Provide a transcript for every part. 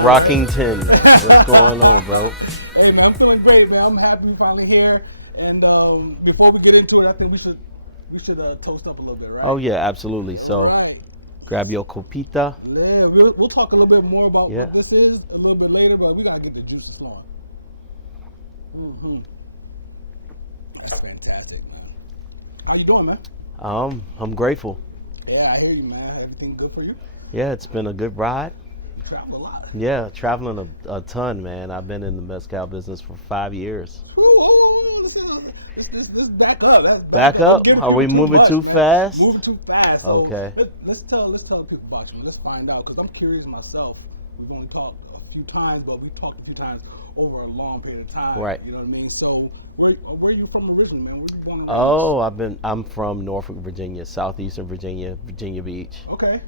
Rockington. What's going on, bro? Hey man, I'm feeling great, man. I'm happy you're finally here. And before we get into it, I think we should toast up a little bit, right? Oh yeah, absolutely. So Right. grab your copita. Yeah, we'll talk a little bit more about Yeah. what this is a little bit later, but we gotta get the juices flowing. Mm-hmm. That's fantastic. How you doing, man? I'm grateful. Yeah, I hear you, man. Everything good for you? Yeah, it's been a good ride. Travel a lot. Yeah, traveling a ton, man. I've been in the mezcal business for 5 years. Let's back up. Back up? Give it Are we too moving much, too man. fast? Moving too fast. So Okay. Let's tell people about you. Let's find out, because I'm curious myself. We've only talked a few times, but we've talked a few times over a long period of time. Right. You know what I mean? So where are you from originally, man? Where you born? Oh, I'm from Norfolk, Virginia, southeastern Virginia, Virginia Beach. Okay.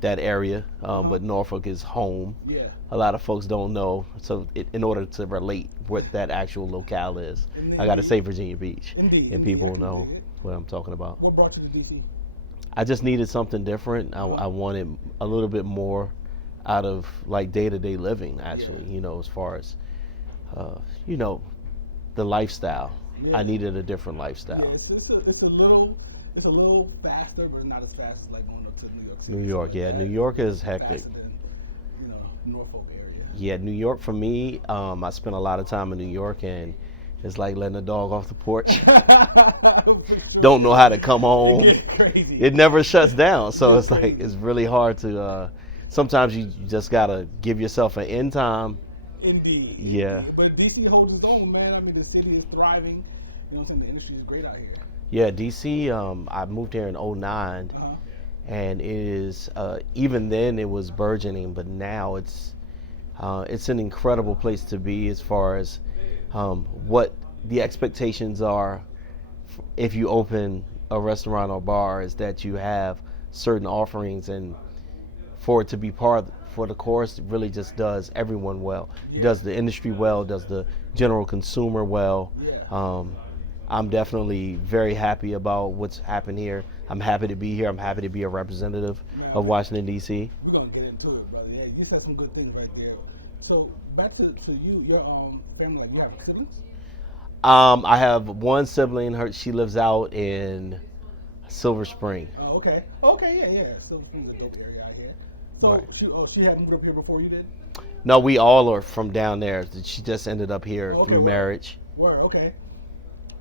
That area. But Norfolk is home. Yeah. A lot of folks don't know. So in order to relate what that actual locale is, I got to say Virginia Beach. Indeed. And people know what I'm talking about. What brought you to DC? I just needed something different. I wanted a little bit more out of like day-to-day living, actually, as far as, the lifestyle. Yeah. I needed a different lifestyle. Yeah, it's a little faster, but not as fast as like going up to New York City. New York, yeah. New York is hectic. Faster than, Norfolk area. Yeah, New York for me, I spent a lot of time in New York, and it's like letting a dog off the porch. Don't know how to come home. It gets crazy. It never shuts down, so it's like it's really hard to. Sometimes you just gotta give yourself an end time. Indeed. Yeah. But DC holds its own, man. I mean, the city is thriving. You know what I'm saying? The industry is great out here. Yeah, DC. I moved here in '09, and it is even then it was burgeoning, but now it's an incredible place to be as far as what the expectations are. If you open a restaurant or bar, is that you have certain offerings, and for it to be for the course, it really just does everyone well. It does the industry well, does the general consumer well. I'm definitely very happy about what's happened here. I'm happy to be here. I'm happy to be a representative of Washington, D.C. We're going to get into it, but yeah, you said some good things right there. So back to you, your family, like you have siblings? I have one sibling. She lives out in Silver Spring. Oh, okay. Okay, yeah. So from the dope area out here. So Right. She had moved up here before you did? No, we all are from down there. She just ended up here through marriage. Word, okay.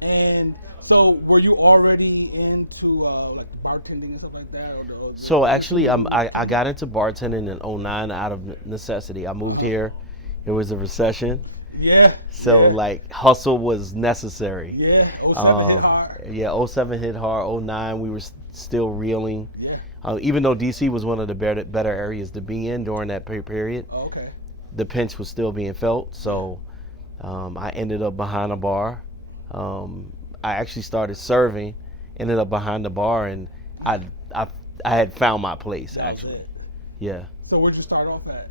And so were you already into like bartending and stuff like that? So actually, I got into bartending in '09 out of necessity. I moved here. It was a recession. Yeah. So like hustle was necessary. Yeah. 07 hit hard. Yeah, '07 hit hard. '09 we were still reeling. Yeah. Even though DC was one of the better areas to be in during that period, Okay. the pinch was still being felt. So I ended up behind a bar. I actually started serving, ended up behind the bar, and I had found my place actually. Yeah. So where'd you start off at?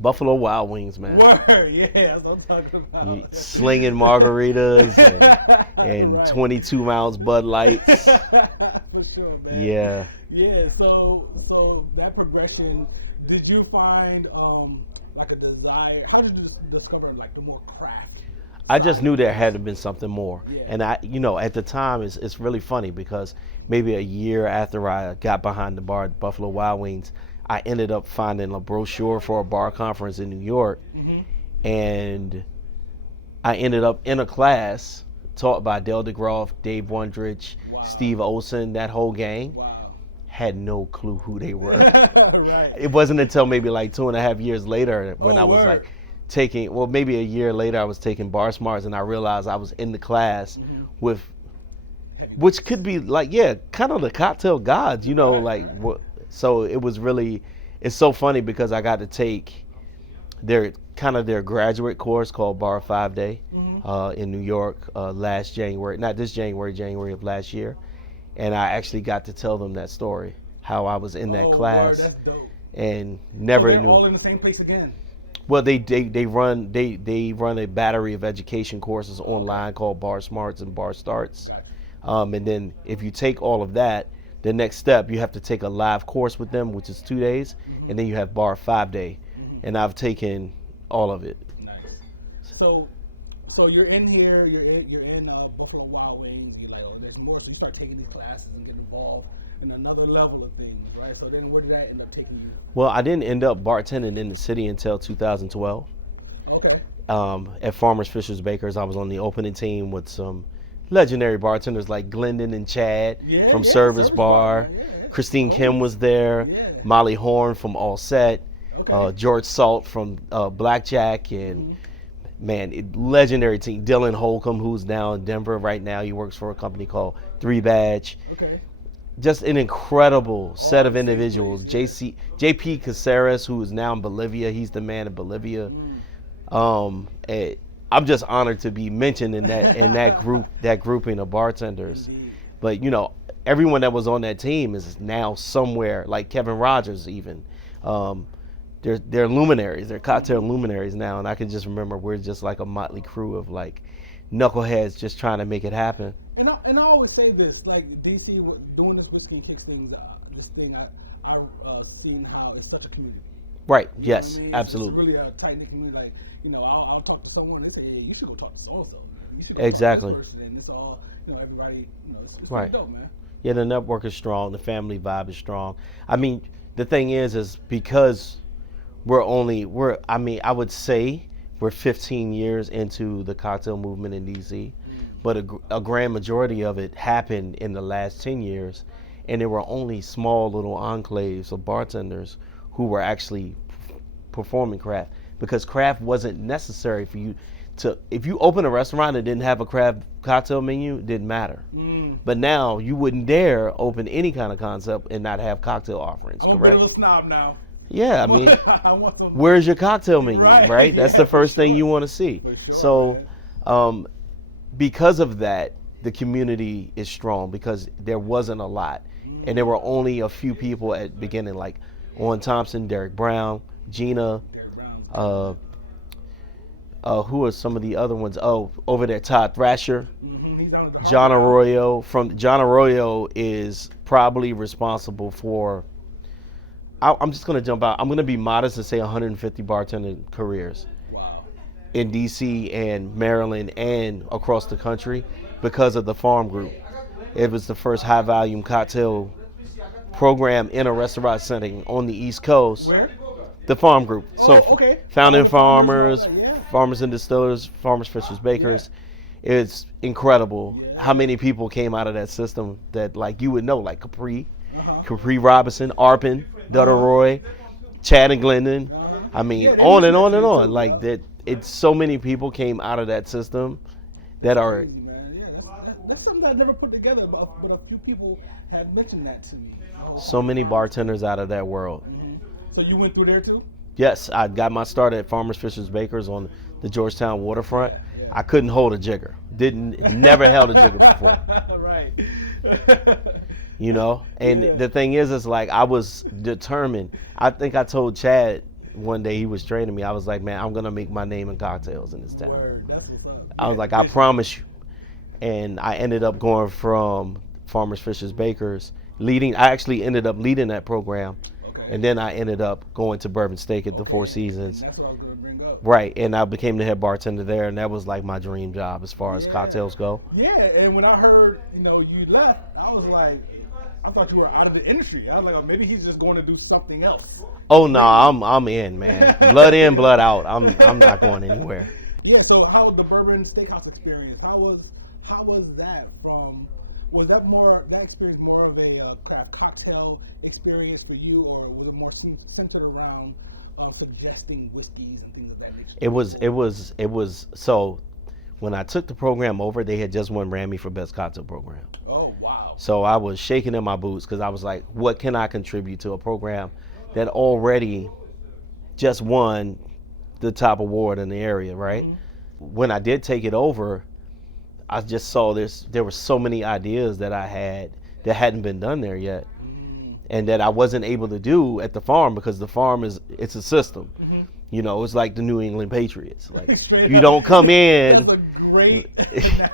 Buffalo Wild Wings, man. Word, yeah, that's what I'm talking about. Slinging margaritas and Right. 22 ounce Bud Lights. For sure, man. Yeah. Yeah, so that progression, did you find like a desire? How did you discover like the more craft? I just knew there had to been something more. Yeah. And at the time, it's really funny because maybe a year after I got behind the bar at Buffalo Wild Wings, I ended up finding a brochure for a bar conference in New York. And I ended up in a class taught by Del DeGroff, Dave Wondrich, Steve Olson, that whole gang. Wow. Had no clue who they were. Right. It wasn't until maybe like 2.5 years later when I was word. like maybe a year later I was taking Bar Smarts, and I realized I was in the class with, which could be like, kind of the cocktail gods, so it was really, it's so funny because I got to take their graduate course called Bar 5 Day in New York last January, not this January of last year. And I actually got to tell them that story, how I was in that class. Word, that's dope. And never they're knew. all in the same place again. Well, they run a battery of education courses online called Bar Smarts and Bar Starts. Gotcha. And then if you take all of that, the next step you have to take a live course with them, which is 2 days, and then you have Bar 5 Day, and I've taken all of it. Nice. So you're in here. You're in Buffalo Wild Wings. You're like, oh, there's more. So you start taking these classes and get involved in another level of things, right? So then where did that end up taking you? Well, I didn't end up bartending in the city until 2012. Okay. At Farmers Fishers Bakers, I was on the opening team with some legendary bartenders like Glendon and Chad from Service Bar. Yeah. Christine Kim was there. Yeah. Molly Horn from All Set. Okay. George Salt from Blackjack, and legendary team. Dylan Holcomb, who's now in Denver right now. He works for a company called Three Badge. Okay. Just an incredible set of individuals. JP Caceres, who is now in Bolivia. He's the man in Bolivia. I'm just honored to be mentioned in that grouping of bartenders. Indeed. But everyone that was on that team is now somewhere, like Kevin Rogers even. They're luminaries. They're cocktail luminaries now, and I can just remember we're just like a motley crew of like knuckleheads just trying to make it happen. And I always say this, like DC doing this whiskey and kicks thing, this thing I seen how it's such a community. Right. You know yes. what I mean? Absolutely. It's really a tight knit community. Like I'll talk to someone and they say, hey, you should go talk to so and so. You should go Exactly. talk to this person. And it's all everybody. It's Right. dope, man. Yeah, the network is strong. The family vibe is strong. I mean, the thing is because I would say we're 15 years into the cocktail movement in DC, but a grand majority of it happened in the last 10 years, and there were only small little enclaves of bartenders who were actually performing craft, because craft wasn't necessary for you to. If you open a restaurant and didn't have a craft cocktail menu, it didn't matter. But now you wouldn't dare open any kind of concept and not have cocktail offerings, I'm correct? a little snob now. Yeah, I mean, I want some. where's your cocktail menu, right? That's the first thing you want to see. For sure, So, because of that, the community is strong because there wasn't a lot, and there were only a few people at the beginning, like Owen Thompson, Derek Brown, Gina. Who are some of the other ones? Oh, over there, Todd Thrasher. He's down at the John Arroyo. John Arroyo is probably responsible for. I'm just gonna jump out. I'm gonna be modest and say 150 bartender careers. Wow. In DC and Maryland and across the country because of the Farm Group. It was the first high volume cocktail program in a restaurant setting on the East Coast. Where? The Farm Group. So okay. Founding Farmers, Yeah. Farmers and Distillers, Farmers, Fishers, Bakers. It's incredible how many people came out of that system that like you would know, like Capri Robinson, Arpin, Dutteroy, Chad and Glendon. I mean, on and on and on. Like that, it's so many people came out of that system that are. That's something I never put together, but a few people have mentioned that to me. So many bartenders out of that world. So you went through there too? Yes, I got my start at Farmers Fishers Bakers on the Georgetown waterfront. I couldn't hold a jigger. Never held a jigger before. Right. And the thing is like I was determined. I think I told Chad one day, he was training me, I was like, man, I'm gonna make my name in cocktails in this town. Word. That's what's up. I was like, I promise you. And I ended up going from Farmers Fishers Bakers I actually ended up leading that program. And then I ended up going to Bourbon Steak at the Four Seasons. That's what I was going to bring up. Right, and I became the head bartender there, and that was like my dream job as far as cocktails go. Yeah, and when I heard, you left, I was like, I thought you were out of the industry. I was like, oh, maybe he's just going to do something else. Oh no, I'm in, man. Blood in, blood out. I'm not going anywhere. Yeah, so how was the Bourbon Steakhouse experience? How was that from? Was that experience more of a craft cocktail experience for you, or was it more centered around suggesting whiskeys and things of that nature? It was. So when I took the program over, they had just won Grammy for Best Cocktail Program. Oh wow! So I was shaking in my boots because I was like, what can I contribute to a program that already just won the top award in the area, right? Mm-hmm. When I did take it over, I just saw there were so many ideas that I had that hadn't been done there yet, and that I wasn't able to do at the farm because the farm it's a system. You know, it's like the New England Patriots. Like Straight you up. don't come in. That's a great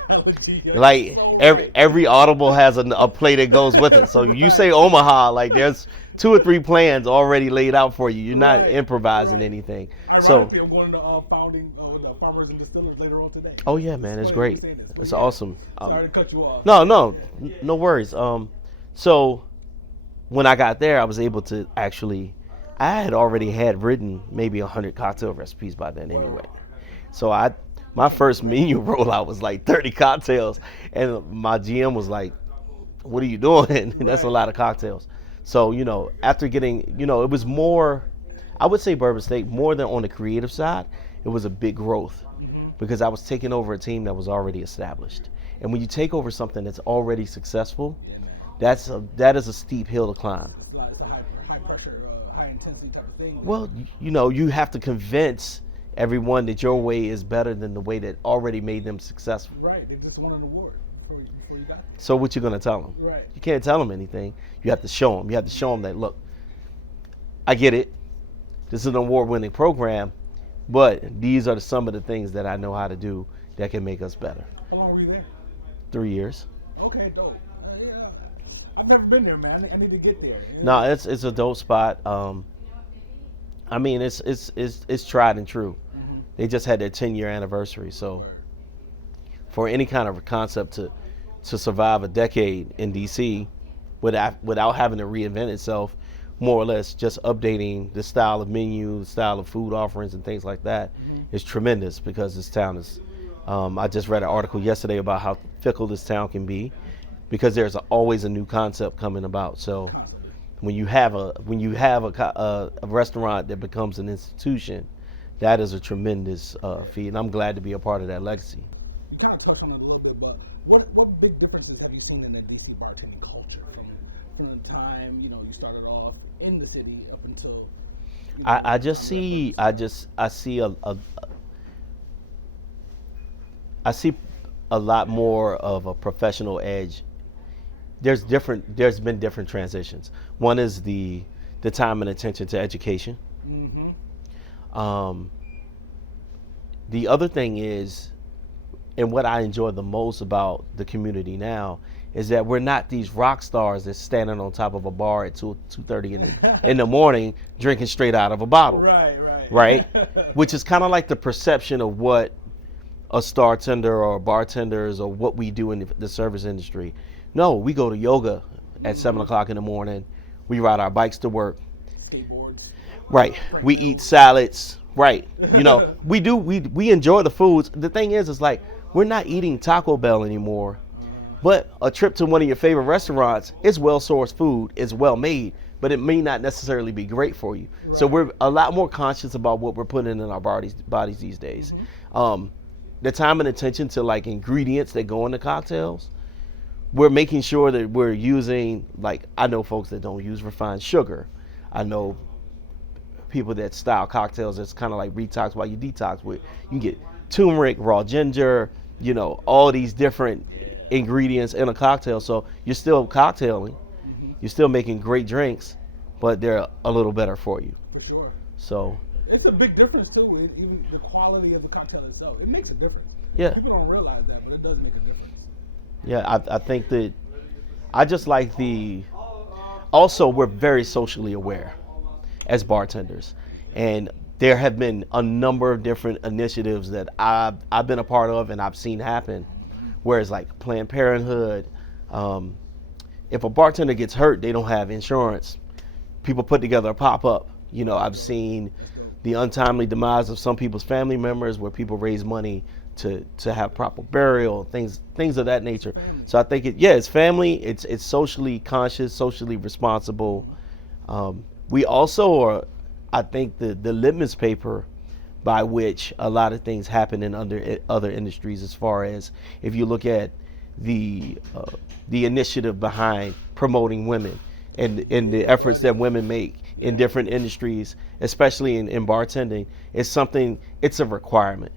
analogy. Like So every audible has a play that goes with it. So you say Omaha, like there's 2 or 3 plans already laid out for you. You're not Right, improvising right. anything. Ironically, I'm going to founding the farmers and distillers later on today. Oh yeah, man, it's Funny you great. saying this, but It's yeah. awesome. Sorry to cut you off. No worries. So when I got there, I was able to actually. I had already had written maybe 100 cocktail recipes by then anyway. So my first menu rollout was like 30 cocktails, and my GM was like, "What are you doing? That's a lot of cocktails." So after getting, it was more. I would say Bourbon State more than on the creative side. It was a big growth because I was taking over a team that was already established, and when you take over something that's already successful, that is a steep hill to climb. It's a high pressure, high intensity type of thing. Well, you have to convince everyone that your way is better than the way that already made them successful. Right, they just won an award before you got there. So what you gonna tell them? Right. You can't tell them anything. You have to show them. You have to show them that, look, I get it. This is an award-winning program, but these are some of the things that I know how to do that can make us better. How long were you there? 3 years. Okay, dope. Yeah. I've never been there, man. I need to get there. No, it's a dope spot. I mean, it's tried and true. They just had their 10-year anniversary, so for any kind of concept to survive a decade in DC without having to reinvent itself, more or less just updating the style of menu, the style of food offerings and things like that is tremendous because this town is. I just read an article yesterday about how fickle this town can be because there's always a new concept coming about. So when you have a restaurant that becomes an institution, that is a tremendous feat, and I'm glad to be a part of that legacy. You kind of touched on it a little bit, but what big differences have you seen in the DC bartending culture from the time you started off in the city up until? I see a lot more of a professional edge. There's been different transitions. One is the time and attention to education. The other thing is, and what I enjoy the most about the community now, is that we're not these rock stars that's standing on top of a bar at 2:30 in the morning drinking straight out of a bottle. Right? Which is kind of like the perception of what a star tender or bartenders or what we do in the service industry. No, we go to yoga at 7 o'clock in the morning. We ride our bikes to work. Skateboards. Right. We eat salads. Right. We enjoy the foods. The thing is like we're not eating Taco Bell anymore. But a trip to one of your favorite restaurants is well-sourced food, it's well-made, but it may not necessarily be great for you. Right. So we're a lot more conscious about what we're putting in our bodies these days. The time and attention to like ingredients that go into cocktails, we're making sure that we're using, like, I know folks that don't use refined sugar. I know people that style cocktails that's kind of like retox while you detox with. You can get turmeric, raw ginger, all these different ingredients in a cocktail. So you're still cocktailing, you're still making great drinks, but they're a little better for you. For sure. So it's a big difference too. Even the quality of the cocktail itself, it makes a difference. Yeah. People don't realize that, but it does make a difference. Yeah, I think that I just like also we're very socially aware as bartenders, and there have been a number of different initiatives that I've been a part of and I've seen happen, whereas like Planned Parenthood, if a bartender gets hurt, they don't have insurance. People put together a pop-up. I've seen the untimely demise of some people's family members where people raise money to have proper burial, things of that nature. So I think it's family, it's socially conscious, socially responsible. We also are, I think, the litmus paper by which a lot of things happen in other industries, as far as if you look at the initiative behind promoting women and the efforts that women make in different industries, especially in bartending, it's a requirement.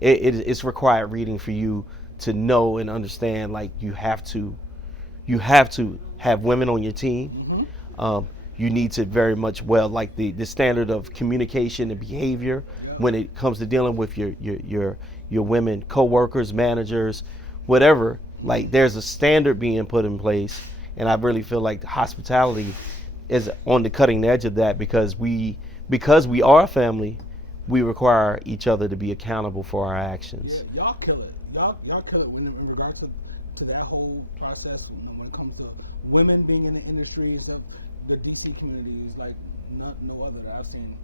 It's required reading for you to know and understand, like you have to have women on your team. you need to very much like the standard of communication and behavior when it comes to dealing with your women co-workers, managers, whatever. Like there's a standard being put in place, and I really feel like hospitality is on the cutting edge of that because we are a family. We require each other to be accountable for our actions. Yeah, y'all kill it. Y'all kill it when in regards to that whole process. When it comes to women being in the industry, the DC community is like no other that I've seen.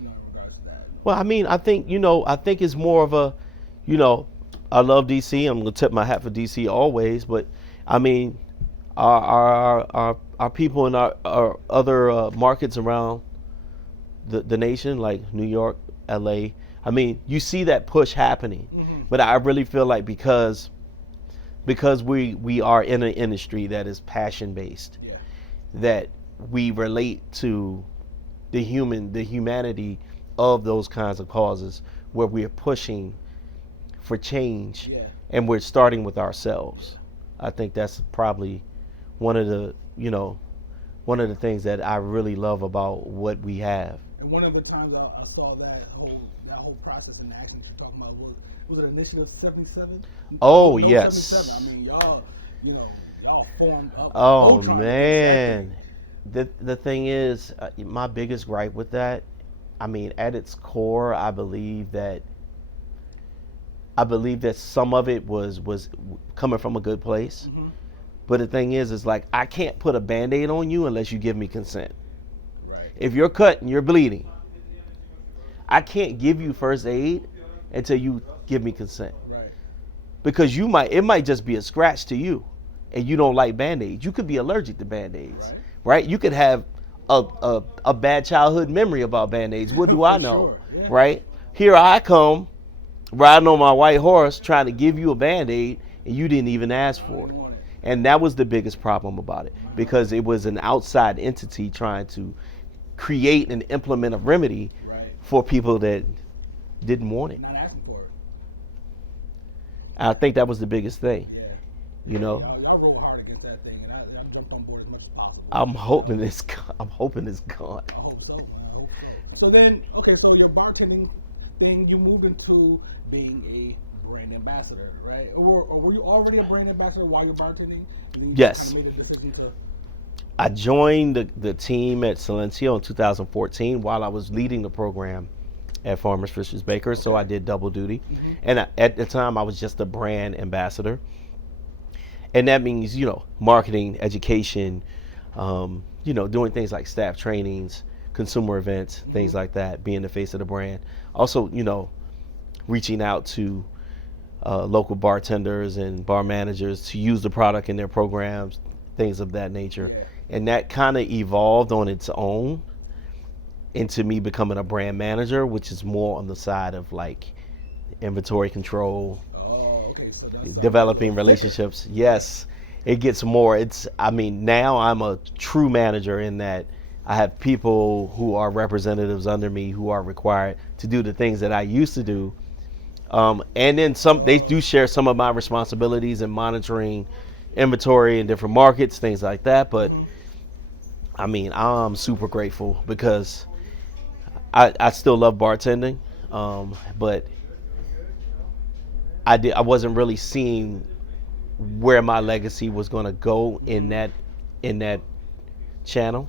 In regards to that. Well, I mean, I think it's more of a, I love DC. I'm gonna tip my hat for DC always, but I mean, our people in our other markets around the nation, like New York, LA. I mean, you see that push happening, but I really feel like because we are in an industry that is passion based, that we relate to the humanity of those kinds of causes, where we are pushing for change, and we're starting with ourselves. I think that's probably one of the things that I really love about what we have. And one of the times I saw that whole process in action that you're talking about was it Initiative 77? Oh, no, yes. 77. I mean, y'all formed up. Oh man, the thing is, my biggest gripe with that, I mean, at its core, I believe that some of it was coming from a good place. But the thing is like I can't put a Band-Aid on you unless you give me consent. Right. If you're cut and you're bleeding, I can't give you first aid until you give me consent. Right. Because it might just be a scratch to you, and you don't like Band-Aids. You could be allergic to Band-Aids, right? You could have a bad childhood memory about Band-Aids. What do I know, right? Here I come, riding on my white horse, trying to give you a Band-Aid, and you didn't even ask for it. And that was the biggest problem about it, because it was an outside entity trying to create and implement a remedy for people that didn't want it. Not asking for it. I think that was the biggest thing. Yeah. Y'all rolled hard against that thing, and I jumped on board as much as possible. I'm hoping it's gone. I hope so. So then, okay, so your bartending thing, you move into being a brand ambassador, right? Or were you already a brand ambassador while you're bartending? And then you Yes. kind of made a decision to... I joined the team at Silencio in 2014 while I was leading the program at Farmers Fishers Bakers, so I did double duty. And at the time, I was just a brand ambassador. And that means, marketing, education, doing things like staff trainings, consumer events, things like that, being the face of the brand. Also, reaching out to local bartenders and bar managers to use the product in their programs, things of that nature. And that kind of evolved on its own into me becoming a brand manager, which is more on the side of like inventory control, So that's developing relationships. Yes, it gets more. Now I'm a true manager in that I have people who are representatives under me who are required to do the things that I used to do. And then they do share some of my responsibilities in monitoring inventory in different markets, things like that. But I'm super grateful because I still love bartending, but I wasn't really seeing where my legacy was going to go in that channel.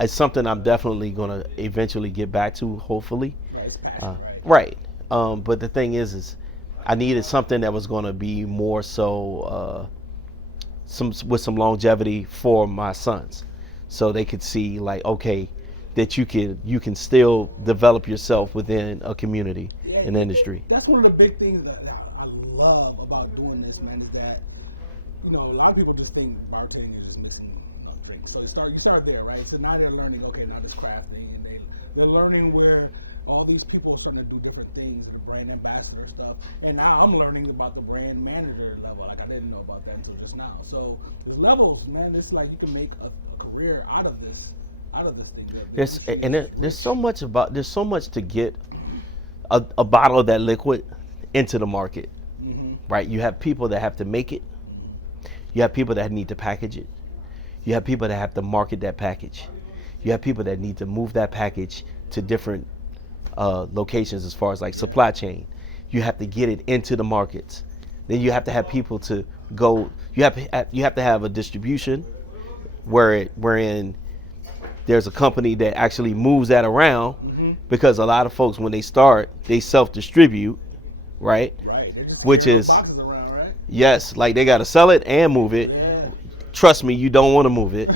It's something I'm definitely going to eventually get back to, hopefully. Right. But the thing is I needed something that was going to be more so with some longevity for my sons, so they could see like, okay, that you can still develop yourself within a community, an industry. That's one of the big things that I love about doing this, man, is that a lot of people just think bartending is just missing a drink. So you start there, right? So now they're learning, okay, now this craft thing, and they're learning where all these people are starting to do different things, and the brand ambassador stuff. And now I'm learning about the brand manager level. Like I didn't know about that until just now. So there's levels, man. It's like you can make a career out of this thing. There's so much to get a bottle of that liquid into the market, right? You have people that have to make it. You have people that need to package it. You have people that have to market that package. You have people that need to move that package to different locations as far as like supply chain. You have to get it into the markets. Then you have to have people to go. You have to have a distribution wherein there's a company that actually moves that around, because a lot of folks when they start they self-distribute, right? Right. They're just Which carrying is boxes around, right? yes, like they got to sell it and move it. Yeah. Trust me, you don't want to move it.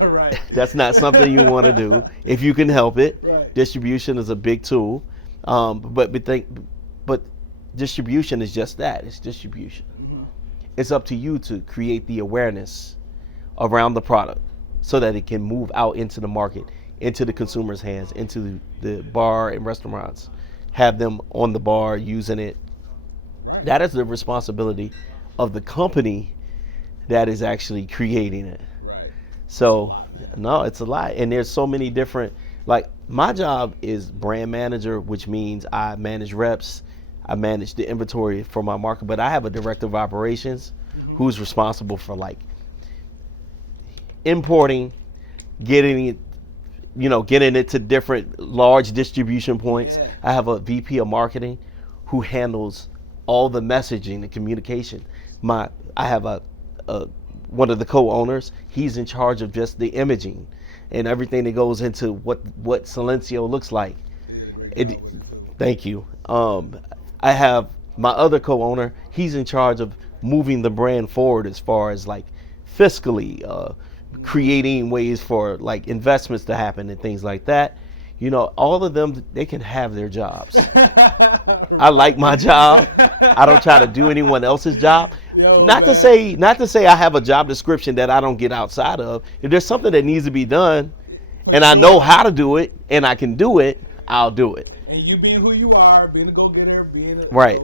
Right. That's not something you want to do if you can help it. Right. Distribution is a big tool, but distribution is just that. It's distribution. It's up to you to create the awareness around the product so that it can move out into the market, into the consumer's hands, into the bar and restaurants, have them on the bar using it. Right. That is the responsibility of the company that is actually creating it. Right. So no, it's a lot, and there's so many different. Like my job is brand manager, which means I manage reps, I manage the inventory for my market, but I have a director of operations who's responsible for like importing, getting it, getting it to different large distribution points. Yeah. I have a VP of marketing who handles all the messaging and communication. I have a one of the co-owners. He's in charge of just the imaging and everything that goes into what Silencio looks like. Thank you. I have my other co-owner. He's in charge of moving the brand forward as far as like fiscally, creating ways for like investments to happen and things like that. All of them, they can have their jobs. I like my job. I don't try to do anyone else's job. Not to say I have a job description that I don't get outside of. If there's something that needs to be done and I know how to do it and I can do it, I'll do it. And you being who you are, being a go-getter, right.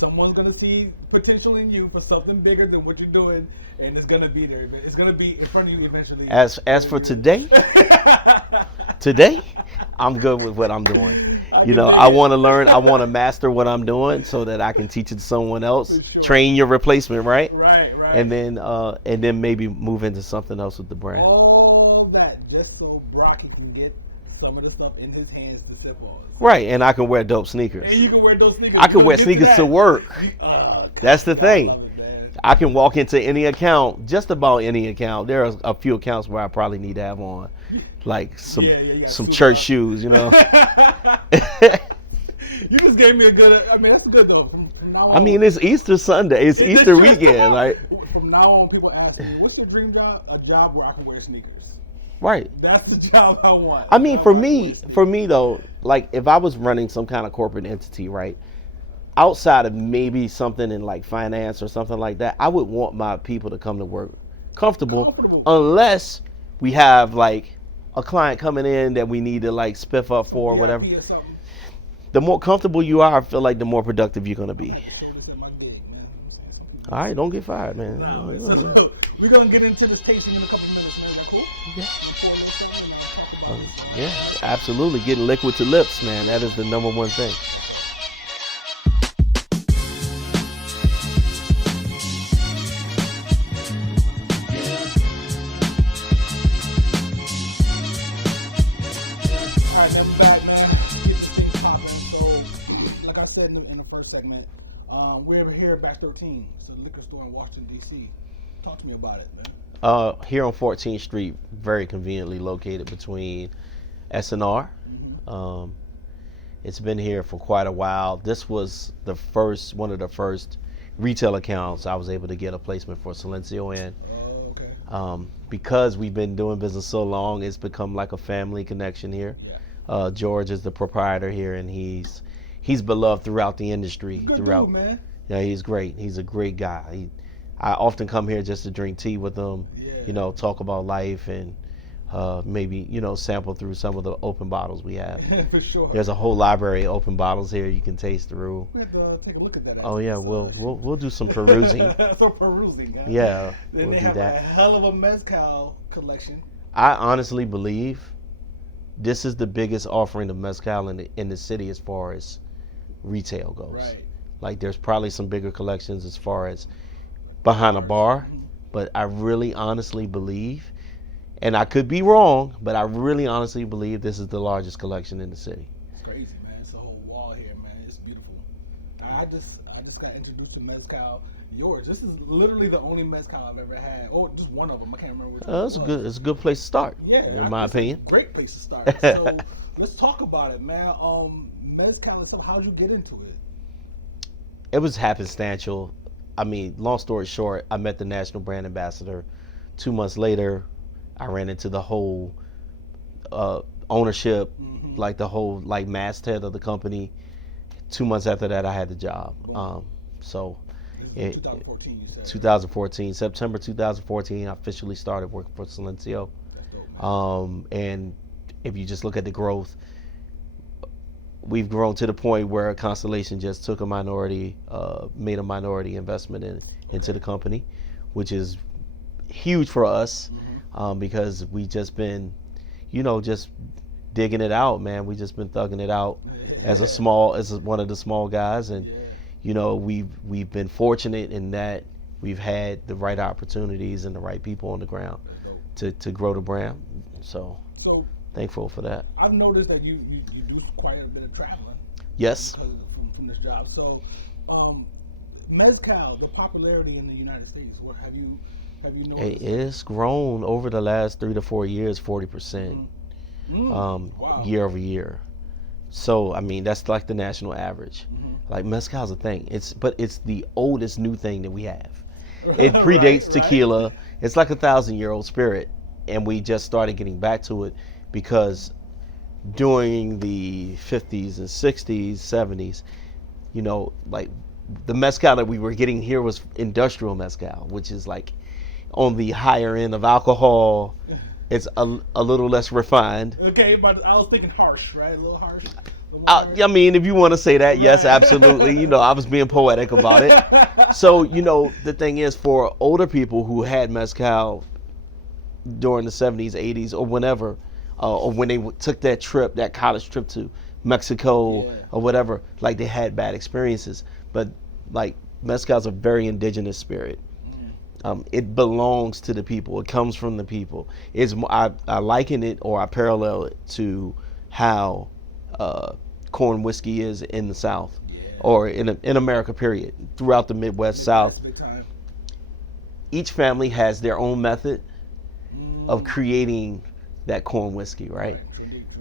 Someone's gonna see potential in you for something bigger than what you're doing, and it's gonna be there. It's gonna be in front of you eventually. As for today, I'm good with what I'm doing. I want to learn. I want to master what I'm doing so that I can teach it to someone else. Sure. Train your replacement, right? Right. And then maybe move into something else with the brand. All that just so Brocky can get some of the stuff in his hands to sip on. Right, and I can wear dope sneakers. And you can wear those sneakers. I can wear sneakers to work. That's the thing. I can walk into any account, just about any account. There are a few accounts where I probably need to have on, like some church shoes, You just gave me a good. I mean, that's good though. From now on, I mean, it's Easter Sunday. It's Easter weekend. Like from now on, people ask me, "What's your dream job?" A job where I can wear sneakers. Right. That's the job I want. I mean, for me though, like if I was running some kind of corporate entity, right, outside of maybe something in like finance or something like that, I would want my people to come to work comfortable. Unless we have like a client coming in that we need to like spiff up for or whatever. The more comfortable you are, I feel like the more productive you're gonna be. All right, don't get fired, man. No, so we're gonna get into this tasting in a couple minutes, man. Is that cool? Yeah, absolutely. Getting liquid to lips, man. That is the number one thing. All right, then back, man. Get this thing popping. So, like I said in the first segment, we're here at Back 13. It's a liquor store in Washington, D.C. Talk to me about it, man. Here on 14th Street, very conveniently located between S&R. It's been here for quite a while. This was one of the first retail accounts I was able to get a placement for Silencio in. Oh, okay. Because we've been doing business so long, it's become like a family connection here. Yeah. George is the proprietor here, and he's beloved throughout the industry. Good throughout. Dude, man. Yeah, he's great. He's a great guy. I often come here just to drink tea with him. Yeah. Talk about life and maybe sample through some of the open bottles we have. For sure. There's a whole library of open bottles here you can taste through. We have to take a look at that. Oh yeah, we'll do some perusing. Some perusing. Huh? Yeah, then we'll they do that. A hell of a mezcal collection. I honestly believe this is the biggest offering of mezcal in the city as far as retail goes. Right. Like there's probably some bigger collections as far as behind a bar, but I really honestly believe And I could be wrong, but I really honestly believe this is the largest collection in the city. It's crazy, man. It's a whole wall here, man. It's beautiful. I just got introduced to mezcal. Yours. This is literally the only mezcal I've ever had. Oh, just one of them. I can't remember which one. It's a good place to start. Yeah, in my opinion. Great place to start. So let's talk about it, man. Mezcal itself. How'd you get into it? It was happenstantial. I mean, long story short, I met the national brand ambassador. 2 months later, I ran into the whole ownership, like the whole like masthead of the company. 2 months after that, I had the job. So. 2014, you said. 2014, September 2014, I officially started working for Silencio. And if you just look at the growth, we've grown to the point where Constellation just took made a minority investment into the company, which is huge for us because we just been, just digging it out, man. We just been thugging it out as one of the small guys, and we've been fortunate in that we've had the right opportunities and the right people on the ground to grow the brand. So thankful for that. I've noticed that you do quite a bit of traveling. Yes. From this job. So, mezcal, the popularity in the United States. What have you noticed? It's grown over the last 3 to 4 years, 40%, Wow. year over year. So I mean that's like the national average. Like mezcal's a thing. It's the oldest new thing that we have. It predates tequila. Right. It's like 1,000-year-old spirit, and we just started getting back to it because during the 50s and 60s, 70s, like the mezcal that we were getting here was industrial mezcal, which is like on the higher end of alcohol. It's a little less refined. Okay, but I was thinking harsh, right? A little harsh. I mean, if you want to say that, yes, absolutely. I was being poetic about it. So, the thing is, for older people who had mezcal during the 70s, 80s, or whenever, or when they took that college trip to Mexico or whatever, like they had bad experiences. But like mezcal's a very indigenous spirit. It belongs to the people. It comes from the people. I liken it, or I parallel it to how corn whiskey is in the South, or in America, period, throughout the Midwest, South. Each family has their own method of creating that corn whiskey, right?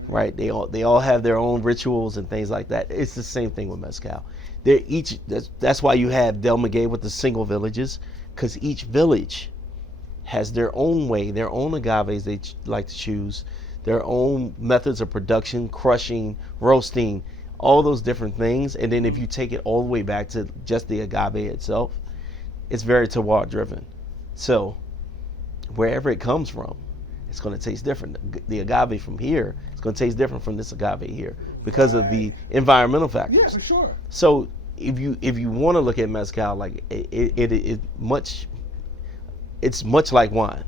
Right. They all have their own rituals and things like that. It's the same thing with mezcal. That's why you have Del Maguey with the single villages, because each village has their own way, their own agaves they like to choose, their own methods of production, crushing, roasting, all those different things. And then if you take it all the way back to just the agave itself, it's very terroir driven. So wherever it comes from, it's going to taste different. The agave from here is going to taste different from this agave here because of the environmental factors. Yeah, for sure. So if you want to look at mezcal, like it's much like wine,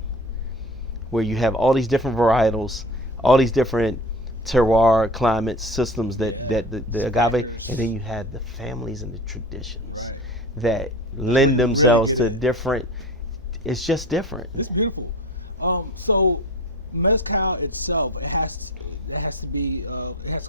where you have all these different varietals, all these different terroir, climate systems that the agave, and then you have the families and the traditions that lend themselves to different. It's just different. It's beautiful. So mezcal itself, it has to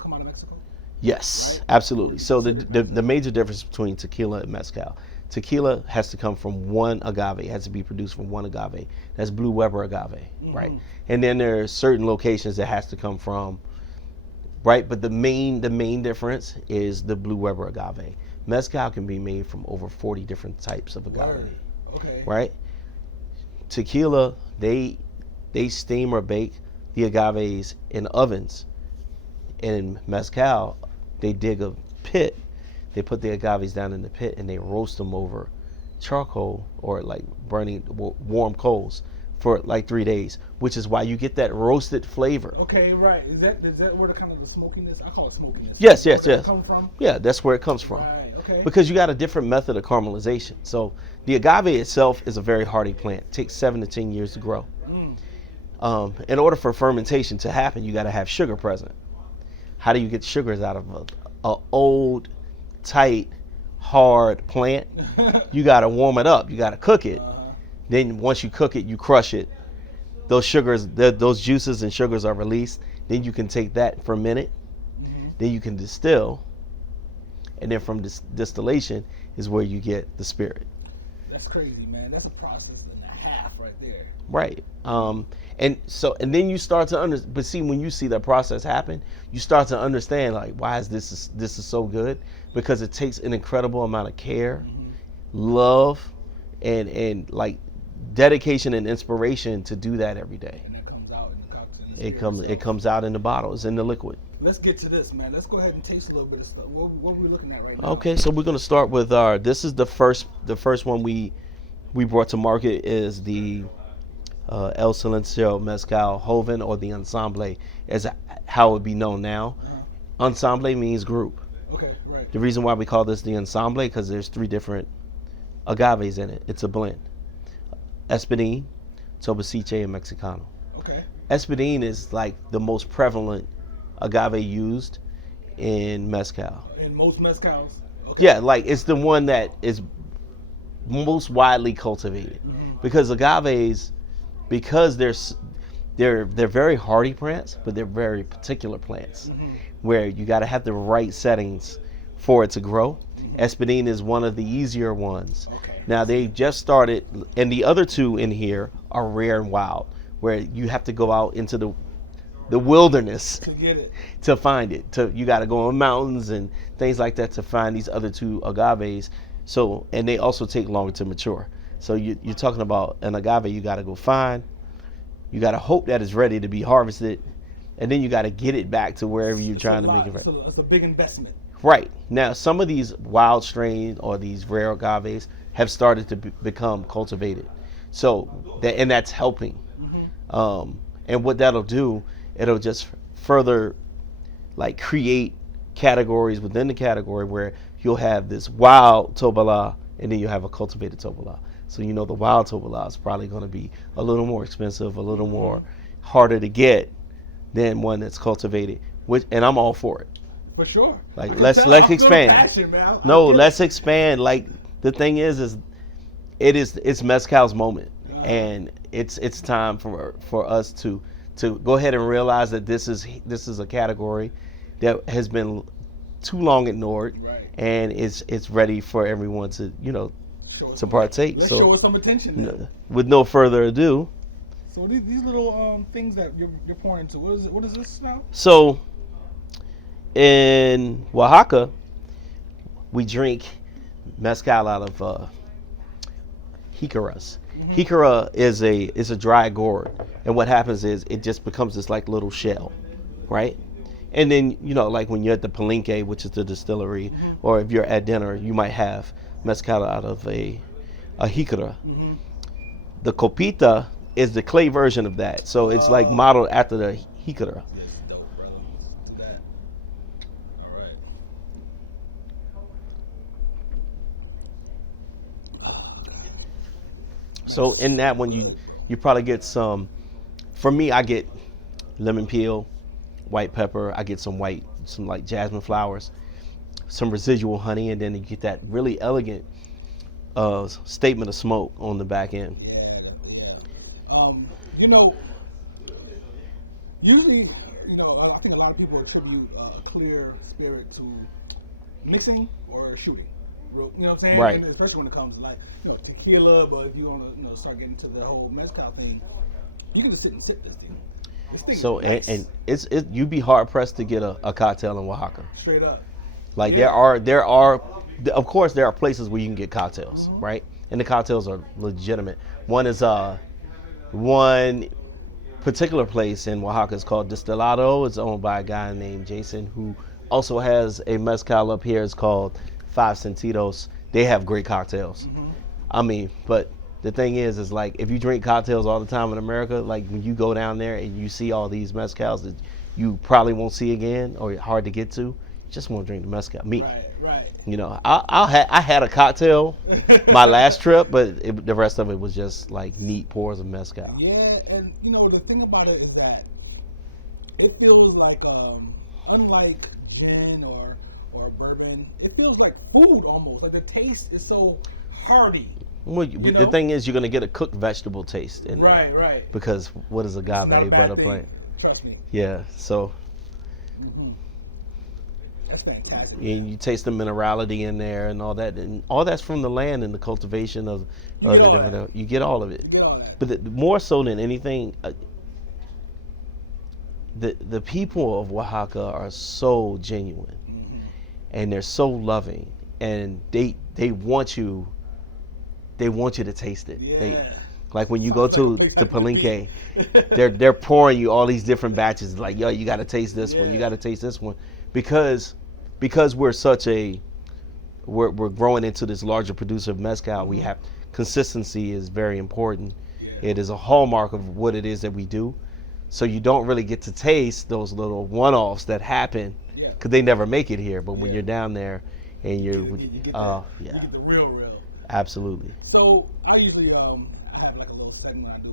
come out of Mexico. Yes, right? Absolutely. So the major difference between tequila and mezcal. Tequila has to come from one agave. It has to be produced from one agave. That's Blue Weber agave, right? And then there are certain locations that has to come from, right? But the main difference is the Blue Weber agave. Mezcal can be made from over 40 different types of agave. Okay. Right? Tequila, they steam or bake the agaves in ovens. And in mezcal, they dig a pit. They put the agaves down in the pit and they roast them over charcoal or like burning warm coals for like 3 days, which is why you get that roasted flavor. Okay, right. Is that where the kind of the smokiness? I call it smokiness. Yes. Come from? Yeah, that's where it comes from. Right. Okay. Because you got a different method of caramelization. So the agave itself is a very hardy plant. It takes 7 to 10 years to grow. In order for fermentation to happen, you got to have sugar present. How do you get sugars out of a old, tight, hard plant? You got to warm it up. You got to cook it. Then once you cook it, you crush it. those sugars, those juices and sugars are released. Then you can take that, ferment it. Then you can distill, and then from distillation is where you get the spirit. That's crazy, man. That's a process and a half right there. Right. And then you start to understand. But see, when you see that process happen, you start to understand like why is this is so good, because it takes an incredible amount of care, love, and like dedication and inspiration to do that every day. And that comes out in the cocktail. It comes out in the bottles, in the liquid. Let's get to this, man. Let's go ahead and taste a little bit of stuff. What are we looking at right now? Okay, so we're gonna start with this is the first one we brought to market is the El Silencio Mezcal Joven, or the Ensemble, as how it would be known now. Ensemble means group. Okay, right. The reason why we call this the Ensemble, because there's 3 different agaves in it. It's a blend. Espadín, Tobaciche, and Mexicano. Okay. Espadín is like the most prevalent agave used in mezcal. In most mezcals? Okay. Yeah, like it's the one that is most widely cultivated. Because agaves, because they're very hardy plants, but they're very particular plants, where you got to have the right settings for it to grow. Espadín is one of the easier ones. Okay. Now they just started, and the other 2 in here are rare and wild, where you have to go out into the wilderness To get it. to find it. You got to go on mountains and things like that to find these other 2 agaves. So, and they also take longer to mature. So you're talking about an agave you got to go find. You got to hope that it's ready to be harvested, and then you got to get it back to wherever you're trying to make it right. It's a big investment. Right. Now, some of these wild strains or these rare agaves have started to become cultivated. So, and that's helping. And what that'll do, it'll just further like create categories within the category where you'll have this wild Tobala and then you have a cultivated Tobala. So the wild Tobala is probably going to be a little more expensive, a little more harder to get than one that's cultivated. And I'm all for it. For sure. Like let's expand. Let's expand. Like the thing is it's mezcal's moment, and it's time for us to go ahead and realize that this is a category that has been too long ignored, right, and it's ready for everyone to to partake. Let's so show it some attention. With no further ado. So these little things that you're pouring into, what is this now? So in Oaxaca, we drink mezcal out of jicaras. Jicara is a dry gourd, and what happens is it just becomes this like little shell, right? And then like when you're at the Palenque, which is the distillery, or if you're at dinner, you might have mezcal out of a jicara. The copita is the clay version of that, so it's like modeled after the jicara. So in that one, you probably get some. For me, I get lemon peel, white pepper. I get some like jasmine flowers, some residual honey, and then you get that really elegant statement of smoke on the back end. Yeah. Usually, I think a lot of people attribute clear spirit to mixing or shooting. You know what I'm saying? Right. And especially when it comes to like tequila, but if you want to start getting to the whole mezcal thing, you can just sit and sip this thing. This thing So is nice. and you'd be hard pressed to get a cocktail in Oaxaca. Straight up. Like there are of course there are places where you can get cocktails, right? And the cocktails are legitimate. One is one particular place in Oaxaca is called Distillado. It's owned by a guy named Jason, who also has a mezcal up here. It's called Five Sentidos. They have great cocktails. I mean, but the thing is like if you drink cocktails all the time in America, like when you go down there and you see all these mezcals that you probably won't see again or hard to get to, you just want to drink the mezcal. Me. Right. I had a cocktail my last trip, but the rest of it was just like neat pours of mezcal. Yeah, and the thing about it is that it feels like unlike gin or bourbon, it feels like food almost. Like the taste is so hearty. Well, the thing is, you're gonna get a cooked vegetable taste in there. Right. Because what is agave but a plant? Trust me. Yeah. So. That's fantastic. And you taste the minerality in there and all that, and all that's from the land and the cultivation of You get all of it. But more so than anything, the people of Oaxaca are so genuine, and they're so loving, and they want you to taste it. Yeah. Like when you go to the Palenque, they're pouring you all these different batches. Like, yo, you got to taste this one. You got to taste this one, because we're we're growing into this larger producer of mezcal. We have consistency is very important. Yeah. It is a hallmark of what it is that we do. So you don't really get to taste those little one-offs that happen because they never make it here. But when you're down there and you get the real. Absolutely. So I usually have like a little segment I do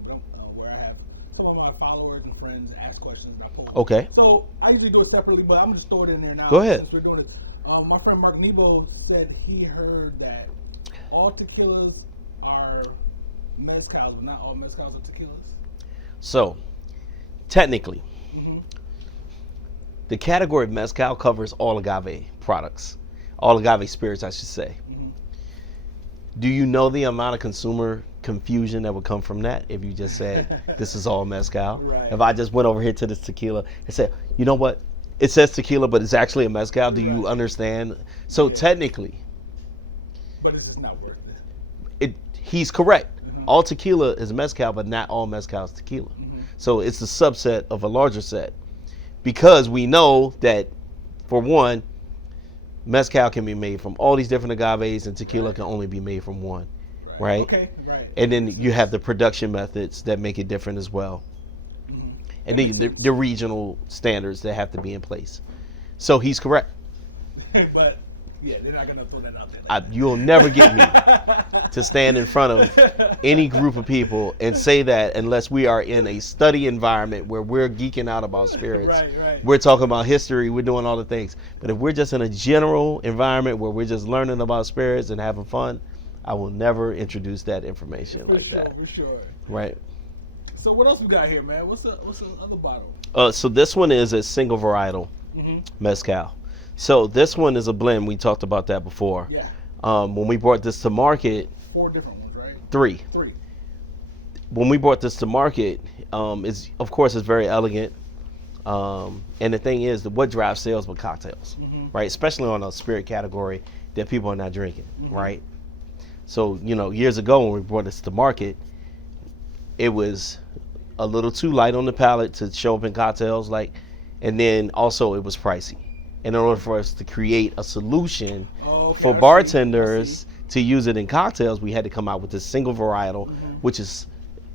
where I have some of my followers and friends ask questions about post. Okay. So I usually do it separately, but I'm just throw it in there now. Go ahead. Since we're doing it. My friend Mark Nebo said he heard that all tequilas are mezcals, but not all mezcals are tequilas. So, technically, the category of mezcal covers all agave products, all agave spirits, I should say. Do you know the amount of consumer confusion that would come from that if you just said this is all mezcal? Right. If I just went over here to this tequila and said, you know what, it says tequila, but it's actually a mezcal. Do you understand? So technically, but it's just not worth it. He's correct. All tequila is mezcal, but not all mezcal is tequila. So it's a subset of a larger set, because we know that, for one, mezcal can be made from all these different agaves, and tequila can only be made from one, right? Okay, right. And then you have the production methods that make it different as well, and then the regional standards that have to be in place. So he's correct. But yeah, they're not gonna throw that out there. You'll never get me to stand in front of any group of people and say that unless we are in a study environment where we're geeking out about spirits. Right. We're talking about history, we're doing all the things. But if we're just in a general environment where we're just learning about spirits and having fun, I will never introduce that information that. For sure. Right. So what else we got here, man? What's the other bottle? So this one is a single varietal mezcal. So this one is a blend. We talked about that before. Yeah. When we brought this to market, 4 different ones, right? 3. 3. When we brought this to market, it's very elegant. And the thing is, what drives sales but cocktails, right? Especially on a spirit category that people are not drinking, right? So, years ago when we brought this to market, it was a little too light on the palate to show up in cocktails, and then also it was pricey. And in order for us to create a solution for bartenders to use it in cocktails, we had to come out with this single varietal, which is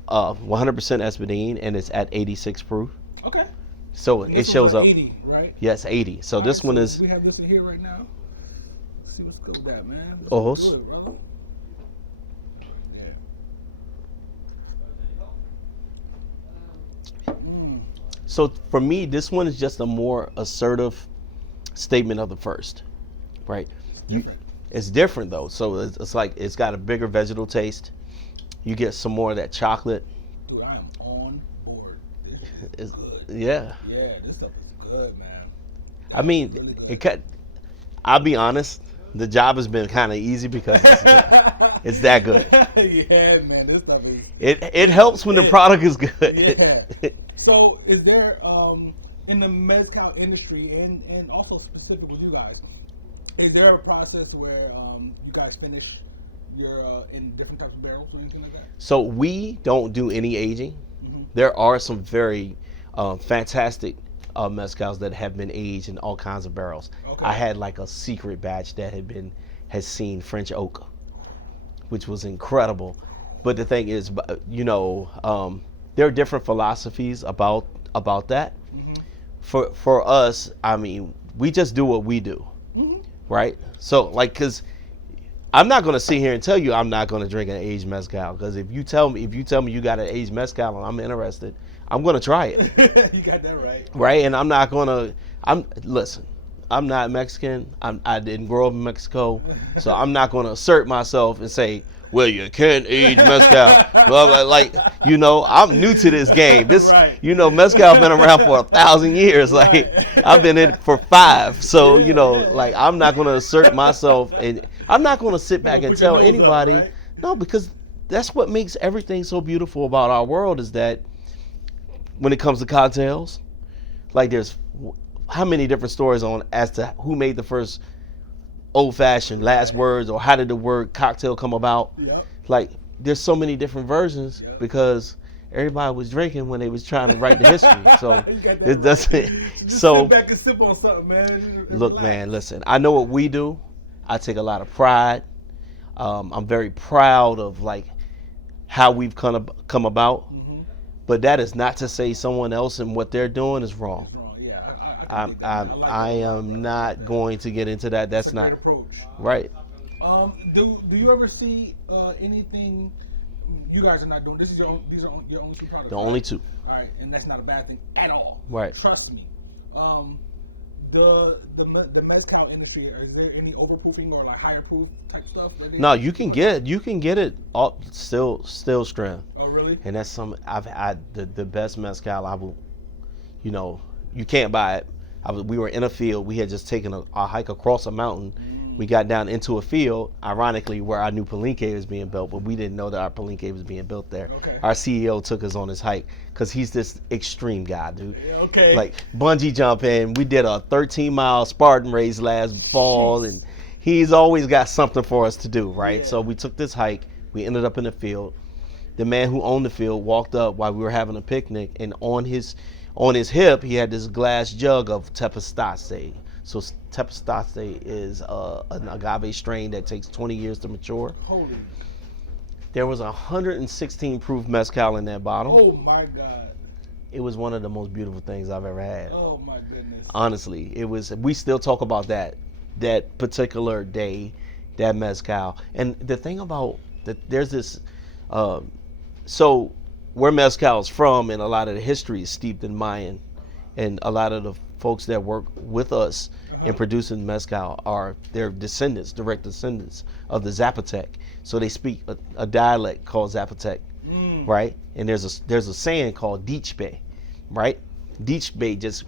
100% Espadine, and it's at 86 proof. Okay. So it shows up. 80, right? Yes, 80. So this one is. We have this in here right now. Let's see what's good with that, man. Ojos. Good, brother. So for me, this one is just a more assertive statement of the first, right? It's different though. So it's like it's got a bigger vegetal taste. You get some more of that chocolate. Dude, I am on board. This is good. Yeah. Yeah, this stuff is good, man. I mean, I'll be honest. The job has been kind of easy because it's that good. Yeah, man, this stuff is. It helps when the product is good. Yeah. So, is there in the mezcal industry and also specific with you guys, is there a process where you guys finish your in different types of barrels or anything like that? So we don't do any aging. There are some very fantastic mezcals that have been aged in all kinds of barrels. Okay. I had like a secret batch that has seen French oak, which was incredible. But the thing is, there are different philosophies about that. For us, I mean, we just do what we do, right? So because I'm not going to sit here and tell you I'm not going to drink an aged mezcal, because if you tell me you got an aged mezcal and I'm interested, I'm going to try it. You got that right. Right, and I'm not going to. Listen. I'm not Mexican. I didn't grow up in Mexico, so I'm not going to assert myself and say, well, you can't age mezcal. Well, like, I'm new to this game. This, Right. Mezcal been around for 1,000 years. Like, Right. I've been in it for 5. So, like, I'm not going to assert myself, and I'm not going to sit back and tell anybody. Up, right? No, because that's what makes everything so beautiful about our world is that when it comes to cocktails, like, there's how many different stories on as to who made the first old-fashioned last words, or how did the word cocktail come about. Yep. Like, there's so many different versions Yep. because everybody was drinking when they was trying to write the history. So it doesn't. Just So sit back and sip on something, man. look, Relax. man, listen. I know what we do. I take a lot of pride. I'm very proud of like how we've come about. Mm-hmm. But that is not to say someone else and what they're doing is wrong. It's wrong. Yeah, I like I am not going to get into that. That's a not great approach. right. Do you ever see anything? You guys are not doing. These are your only 2 products. The right? only 2. All right, and that's not a bad thing at all. Right. Trust me. The mezcal industry, is there any overproofing or like higher proof type stuff? No, you can get it all still strength. Oh, really? And that's I've had the best mezcal I will, you can't buy it. We were in a field. We had just taken a hike across a mountain. We got down into a field, ironically, where our new Palenque was being built, but we didn't know that our Palenque was being built there. Okay. Our CEO took us on this hike because he's this extreme guy, dude. Okay. Like bungee jumping. We did a 13-mile Spartan race last fall, and he's always got something for us to do, right? Yeah. So we took this hike. We ended up in the field. The man who owned the field walked up while we were having a picnic, and on his hip, he had this glass jug of Tepastace. So Tepastace is an agave strain that takes 20 years to mature. Holy. There was 116 proof mezcal in that bottle. Oh my God. It was one of the most beautiful things I've ever had. Oh my goodness. Honestly, it was. We still talk about that particular day, that mezcal. And the thing about that, there's this. So where mezcal is from, and a lot of the history is steeped in Mayan, and a lot of the folks that work with us in producing mezcal are their descendants, direct descendants of the Zapotec. So they speak a dialect called Zapotec, right? And there's a saying called dichbe, right? Dichbe just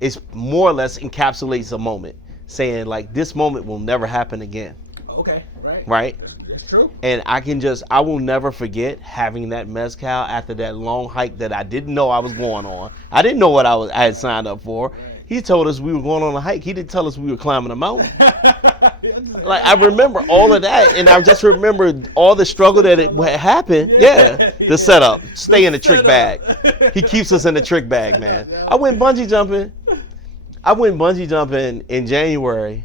is more or less encapsulates a moment, saying like this moment will never happen again. Okay, right. Right? That's true. And I will never forget having that mezcal after that long hike that I didn't know I was going on. I didn't know what I had signed up for. Right. He told us we were going on a hike. He didn't tell us we were climbing a mountain. Like, I remember all of that, and I just remember all the struggle that it happened. Yeah, the setup. Stay in the trick bag. He keeps us in the trick bag, man. I went bungee jumping in January,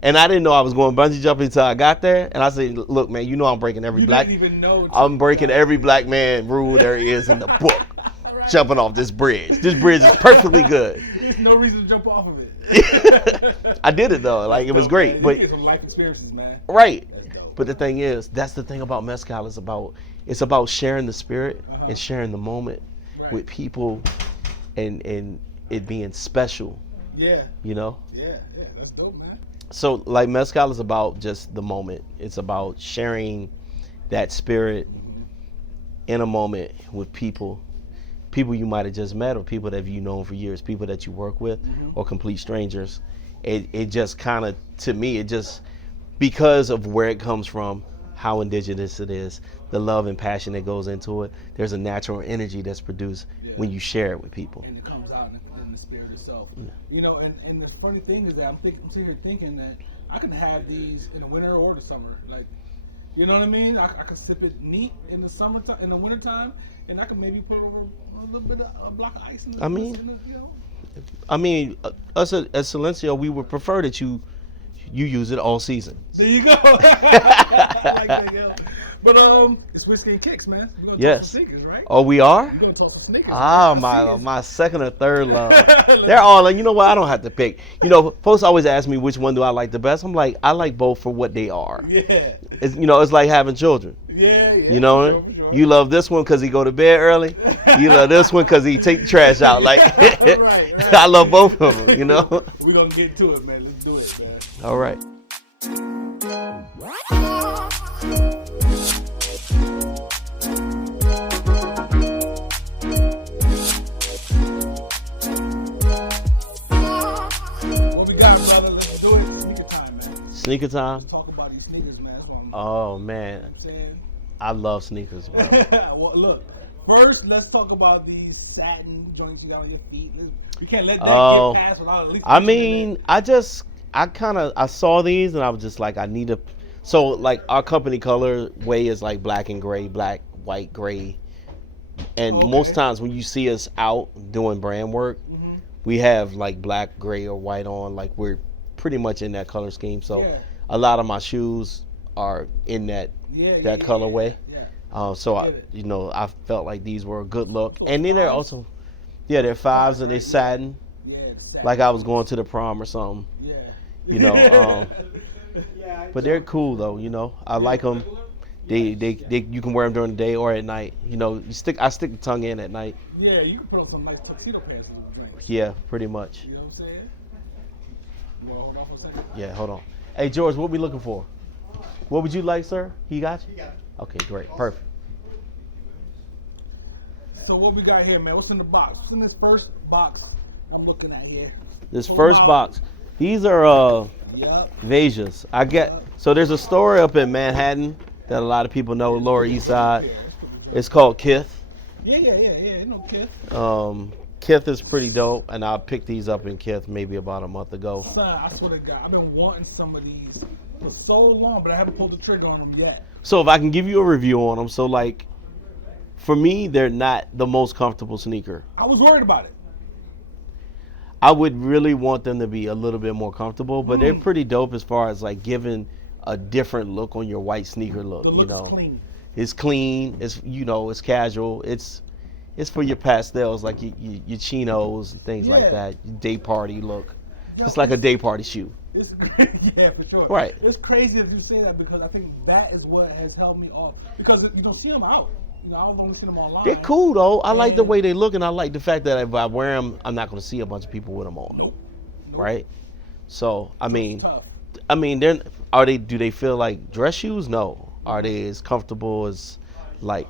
and I didn't know I was going bungee jumping until I got there. And I said, look, man, I'm breaking every Didn't even know. I'm breaking every black man rule there is in the book. Jumping off this bridge. This bridge is perfectly good. There's no reason to jump off of it. I did it though. Like, it was great. Man. But You get some life experiences, man. right. But the thing is, that's the thing about mezcal. It's about sharing the spirit and sharing the moment with people, and it being special. Yeah. You know. Yeah. That's dope, man. So like mezcal is about just the moment. It's about sharing that spirit in a moment with people you might have just met, or people that you've known for years, people that you work with, or complete strangers. It just kind of, to me, it just, because of where it comes from, how indigenous it is, the love and passion that goes into it, there's a natural energy that's produced when you share it with people. And it comes out in the spirit itself. Yeah. And the funny thing is that I'm sitting here thinking that I can have these in the winter or the summer. Like, you know what I mean? I can sip it neat in the summertime, in the wintertime, and I can maybe put a little bit of a block of ice in the, Us at Silencio, we would prefer that you use it all season. There you go. I like that, yo. But it's whiskey and kicks, man. We're gonna talk some sneakers, right? Oh, we are? We're gonna talk some sneakers. Ah, my second or third love. They're all like, you know what? I don't have to pick. Folks always ask me which one do I like the best. I'm like, I like both for what they are. Yeah. It's like having children. Yeah. You know, for sure. you love this one because he go to bed early. You love this one because he take the trash out. Like, right. I love both of them, you know. We're going to get to it, man. Let's do it, man. All right. What we got, brother? Let's do it. Sneaker time, man. Sneaker time? Let's talk about these sneakers, man. That's what Oh, man. I'm saying. I love sneakers, bro. Well, look. First, let's talk about these satin joints you got on your feet. We can't let that Oh, get past without at least. I mean, I saw these and I was just like, I need to. So, like, our company color way is like black and gray, black, white, gray. And Okay. most times when you see us out doing brand work, we have like black, gray, or white on. Like, we're pretty much in that color scheme. So, Yeah. a lot of my shoes are in that colorway. Yeah. So I felt like these were a good look, and then they're also, they're fives and they satin, Yeah. Satin. like I was going to the prom or something, Yeah. you know. But they're cool though, you know. I like them. They you can wear them during the day or at night. You know, I stick the tongue in at night. Yeah, you can put on some nice tuxedo pants in the drink. Yeah, pretty much. You know what I'm saying? You wanna hold on for a second? Yeah, hold on. Hey George, what we looking for? What would you like, sir? He got you? Okay, great, perfect. So what we got here, man? What's in the box? What's in this first box I'm looking at here? This first box, these are Yup. Vasias. So there's a store up in Manhattan that a lot of people know, Lower East Side. It's called Kith. Yeah. You know, kid. Kith is pretty dope, and I picked these up in Kith maybe about a month ago. Son, I swear to God, I've been wanting some of these for so long, but I haven't pulled the trigger on them yet. So if I can give you a review on them, so like, for me, they're not the most comfortable sneaker. I was worried about it. I would really want them to be a little bit more comfortable, but they're pretty dope as far as like giving a different look on your white sneaker look. The You look know, is clean. it's clean. It's casual. It's for your pastels, like your chinos and things like Yeah. that. Your day party look. Yo, It's like a day party shoe. It's yeah, for sure. Right. It's crazy that you say that because I think that is what has held me off. Because you don't see them out. You know, I've only seen them online. They're cool though. I like the way they look, and I like the fact that if I wear them, I'm not going to see a bunch of people with them on. Nope. Right. So I mean, Tough. do they feel like dress shoes? No. Are they as comfortable as like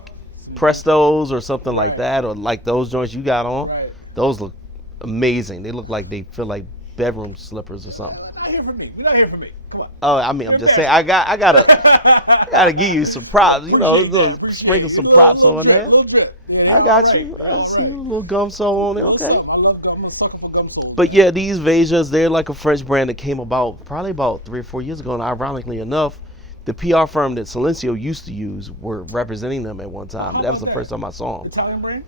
Prestos or something like that, or like those joints you got on? Right. Those look amazing. They look like they feel like bedroom slippers or something. Not here for me. You're not here for me. Come on. Oh, I mean, I'm just saying. I gotta give you some props. You know, sprinkle some props on there. I got you. I see a little gum sole on it. Okay. I love gum. I'm a sucker for gum soles. But yeah, these Vasias, they're like a French brand that came about probably about 3 or 4 years ago. And ironically enough, the PR firm that Silencio used to use were representing them at one time. How That was about the first time I saw them. Italian brand?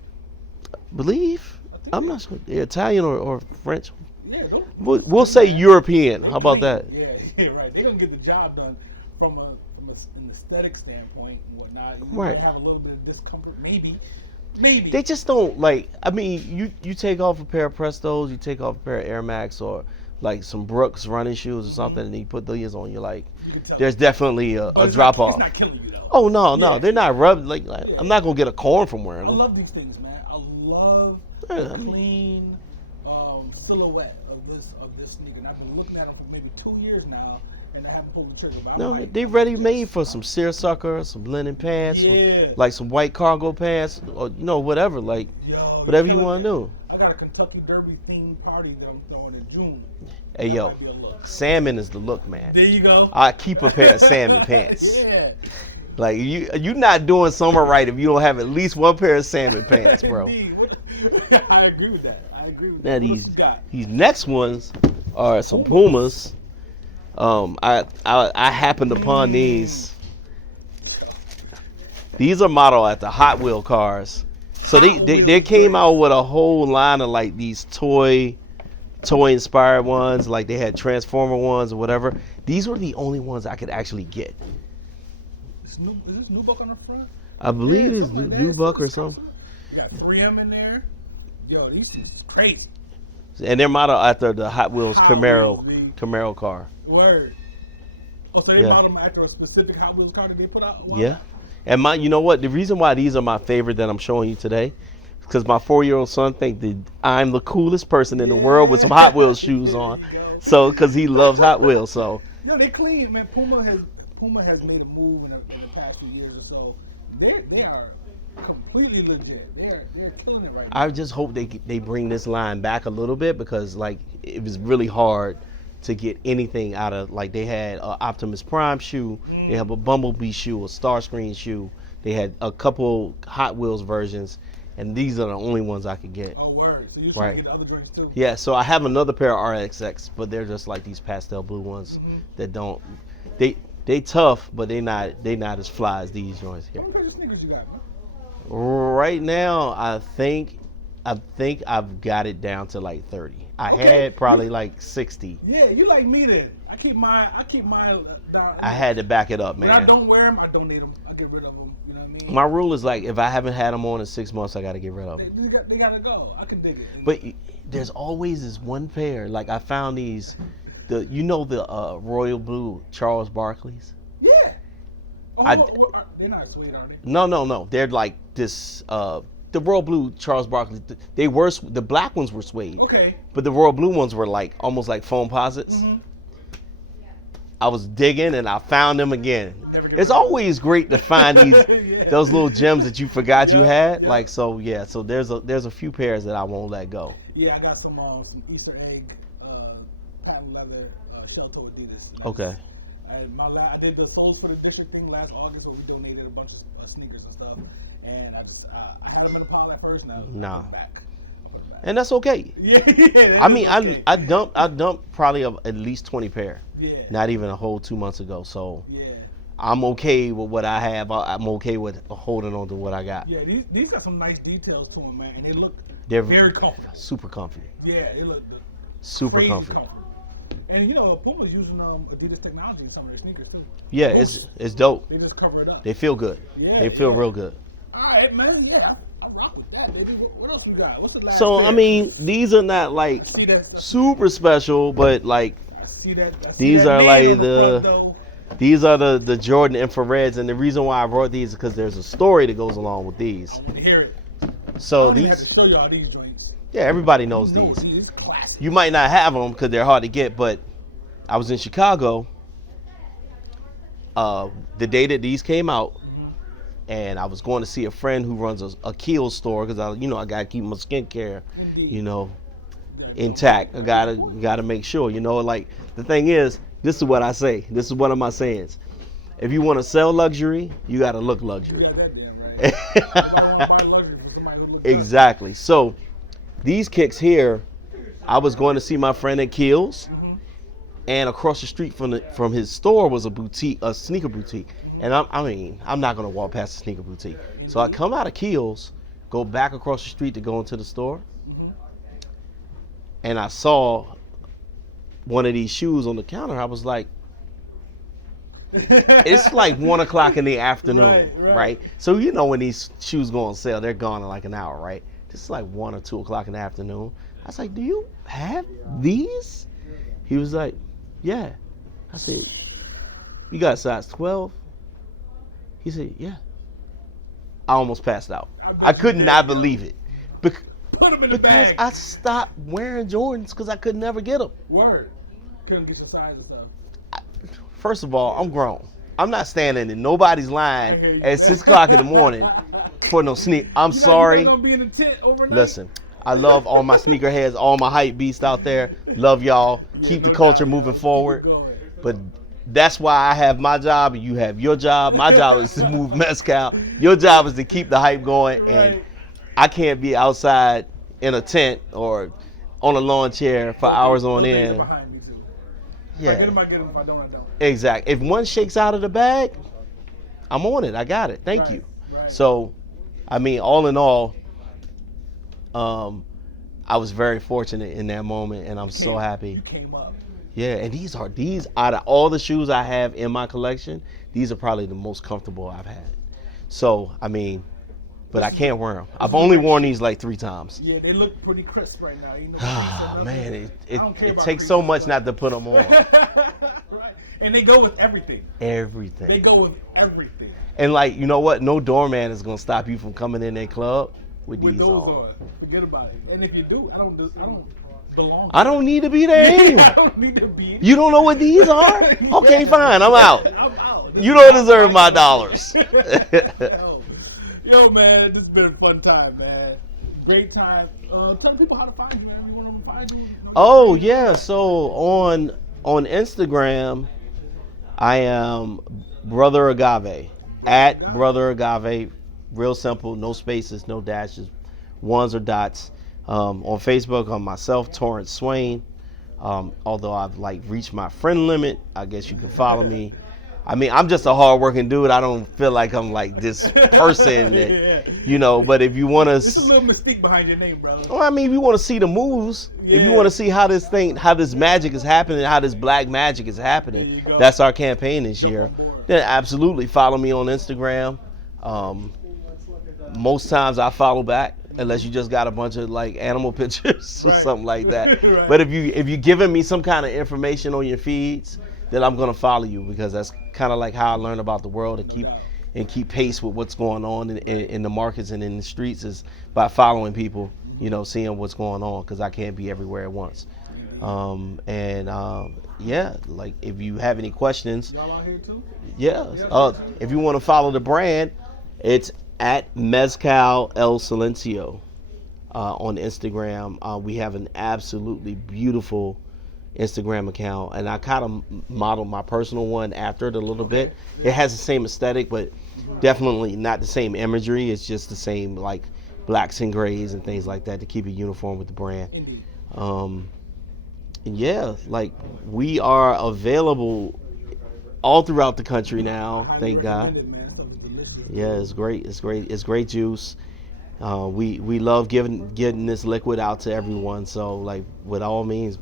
Believe? I'm not sure. Italian or French. Yeah. We'll say European. How about that? Yeah, right. They're gonna get the job done from an aesthetic standpoint and whatnot. You Right. might have a little bit of discomfort, maybe. They just don't like. I mean, you take off a pair of Prestos, you take off a pair of Air Max or like some Brooks running shoes or something, and you put these on, you're like, You can tell. there's definitely a It's drop not, off. It's not killing you though. Oh no, Yeah. they're not rubbed. Like I'm not gonna get a corn from wearing I them. love these things, man. I love Yeah, the I mean- clean silhouette of this sneaker. And I've been looking at them for maybe 2 years now, and I haven't pulled the trigger. But I'm No, like, they ready made for some seersucker, some linen pants, Yeah. like some white cargo pants, or whatever, like yo, whatever you killing want it. to do. I got a Kentucky Derby themed party that I'm throwing in June. Hey That yo, might be a look. salmon is the look, man. There you go. I keep a pair of salmon pants. Yeah. Like you not doing summer right if you don't have at least one pair of salmon pants, bro. Indeed. I agree with that. Now What these else you got? these next ones are some Pumas. I happened upon these. These are modeled after Hot Wheel cars. So they came out with a whole line of like these toy inspired ones, like they had Transformer ones or whatever. These were the only ones I could actually get. Is this Nubuck on the front? I believe it's something like that. Nubuck or something. You got 3M in there. Yo, these things is crazy. And they're modeled after the Hot Wheels Hot Camaro Wheels, man. Camaro car. Word. Oh, so they model them after a specific Hot Wheels car that they put out? Wow. Yeah. And you know what? The reason why these are my favorite that I'm showing you today, because my 4-year-old son think that I'm the coolest person in the world with some Hot Wheels shoes on. So, because he loves Hot Wheels, so. No, they clean, man. Puma has made a move in the past few years or so. They are completely legit. They're killing it right now. I just hope they bring this line back a little bit, because like it was really hard to get anything out of, like they had an Optimus Prime shoe, they have a Bumblebee shoe, a Starscream shoe, they had a couple Hot Wheels versions, and these are the only ones I could get. Oh, word. So you're trying to get the other drinks too? Yeah, so I have another pair of RXX, but they're just like these pastel blue ones that don't, they tough, but they not as fly as these joints here. What kind of sneakers you got, man? Right now, I think I've got it down to like 30. I had probably like 60. Yeah, you like me then. I keep mine down. I had to back it up, man. When I don't wear them, I donate them. I get rid of them. You know what I mean? My rule is like, if I haven't had them on in 6 months, I got to get rid of them. They gotta go. I can dig it. But there's always this one pair. Like I found these, the royal blue Charles Barkley's. Yeah. Oh, they're not sweet, are they? No. They're like this. The royal blue Charles Barkley. They were, the black ones were suede. Okay. But the royal blue ones were like almost like foam posits. I was digging and I found them again. It's always great to find these those little gems that you forgot you had. Like so there's a few pairs that I won't let go. Yeah, I got some Easter egg patent leather shell-toe Adidas. Okay. I did the Souls for the District thing last August, where we donated a bunch of sneakers and stuff. And I had them in a pile at first, now I'm back. And that's okay. Yeah. I mean, okay. I dumped probably at least 20 pair. Yeah. Not even a whole 2 months ago. So yeah. I'm okay with what I have. I'm okay with holding on to what I got. Yeah, these got some nice details to them, man, and they're very comfy. Super comfy. Yeah, they look super comfy. And you know, Puma's using Adidas technology in some of their sneakers too. Yeah, it's dope. They just cover it up. They feel good. Yeah, they feel real good. All right, man. Yeah, I rock with that, baby. What else you got? What's the last? So pair? I mean, these are not like super special, but like these are like these are the Jordan infrareds, and the reason why I brought these is because there's a story that goes along with these. I want to hear it. So I these. have to show y'all these joints. Yeah, everybody knows these. These classic. You might not have them because they're hard to get, but I was in Chicago the day that these came out, and I was going to see a friend who runs a Kiehl's store because I gotta keep my skincare, intact. I gotta make sure, like the thing is, this is what I say. This is one of my sayings. If you want to sell luxury, you gotta look luxury. Yeah, that damn right. Exactly. So these kicks here, I was going to see my friend at Kiehl's, and across the street from his store was a sneaker boutique. And I'm not gonna walk past the sneaker boutique. So I come out of Kiehl's, go back across the street to go into the store, and I saw one of these shoes on the counter. I was like, it's like 1 o'clock in the afternoon, right? So when these shoes go on sale, they're gone in like an hour, right? This is like 1 or 2 o'clock in the afternoon. I was like, do you have these? He was like, yeah. I said, you got size 12? He said, yeah. I almost passed out. I could not believe it. Put them in the bag. Because I stopped wearing Jordans because I could never get them. Word. Couldn't get your size and stuff. First of all, I'm grown. I'm not standing in nobody's line at 6 o'clock in the morning for no sneak. I'm sorry. You're not gonna be in the tent overnight? Listen, I love all my sneakerheads, all my hype beasts out there. Love y'all. Keep the culture moving forward. But that's why I have my job and you have your job. My job is to move Mezcal. Your job is to keep the hype going. And I can't be outside in a tent or on a lawn chair for hours on end. Yeah. If I get them, if I don't. Exactly. If one shakes out of the bag, I'm on it. I got it. Thank you. Right. So, I mean, all in all, I was very fortunate in that moment, and I'm so happy. You came up. Yeah, and these out of all the shoes I have in my collection, these are probably the most comfortable I've had. So, I mean, but I can't wear them. I've only worn these like 3 times. Yeah, they look pretty crisp right now. Man, it takes so much not to put them on. Right. And they go with everything. Everything. They go with everything. And like, you know what? No doorman is gonna stop you from coming in their club with these those on. Forget about it. And if you do, I don't belong. I don't need to be there anyway. I don't need to be. You don't know what these are? Okay, Yeah. fine. I'm out. I'm out. You don't deserve my dollars. Yo, man, this has been a fun time, man. Great time. Tell people how to find you, man. You want to find you? Oh yeah. So on Instagram, I am Brother Agave at Brother Agave. Real simple, no spaces, no dashes, ones or dots. On Facebook, I'm myself, Torrence Swain. Although I've like reached my friend limit, I guess you can follow me. I mean, I'm just a hardworking dude. I don't feel like I'm like this person that, you know. But if you want to, there's a little mystique behind your name, bro. well, I mean, if you want to see the moves, if you want to see how this magic is happening, how this black magic is happening, that's our campaign this year. Then absolutely follow me on Instagram. Most times I follow back, unless you just got a bunch of like animal pictures or something like that. Right. But if you're giving me some kind of information on your feeds, then I'm gonna follow you, because that's kind of like how I learn about the world and keep pace with what's going on in the markets and in the streets, is by following people, you know, seeing what's going on, because I can't be everywhere at once. Yeah, like if you have any questions, Y'all out here too? yeah. If you want to follow the brand, it's at Mezcal El Silencio on Instagram. We have an absolutely beautiful Instagram account, and I kind of modeled my personal one after it a little bit. It has the same aesthetic, but definitely not the same imagery. It's just the same like blacks and grays and things like that to keep it uniform with the brand. And yeah, like we are available all throughout the country now. Thank God. Yeah, it's great. It's great. It's great juice. We love getting this liquid out to everyone. So like, by all means,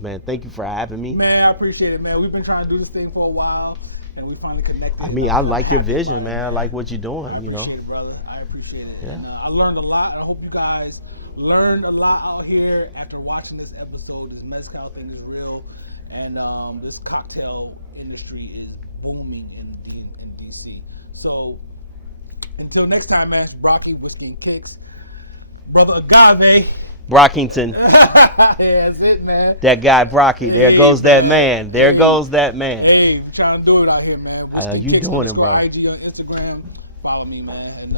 man. Thank you for having me. Man, I appreciate it, man. We've been trying to do this thing for a while, and we finally connected. I mean, I like your vision, man. I like what you're doing. You know. I appreciate it, brother. I appreciate it. Yeah. And, I learned a lot. I hope you guys learned a lot out here after watching this episode. This mezcal thing is real, and this cocktail industry is booming in DC. So until next time, man, it's Brocky with Steam Cakes. Brother Agave. Brockington. Yeah, that's it, man. That guy Brocky. There goes that man. There goes that man. Hey, we're trying to do it out here, man. How you doing it, bro? IG on Instagram. Follow me, man. And,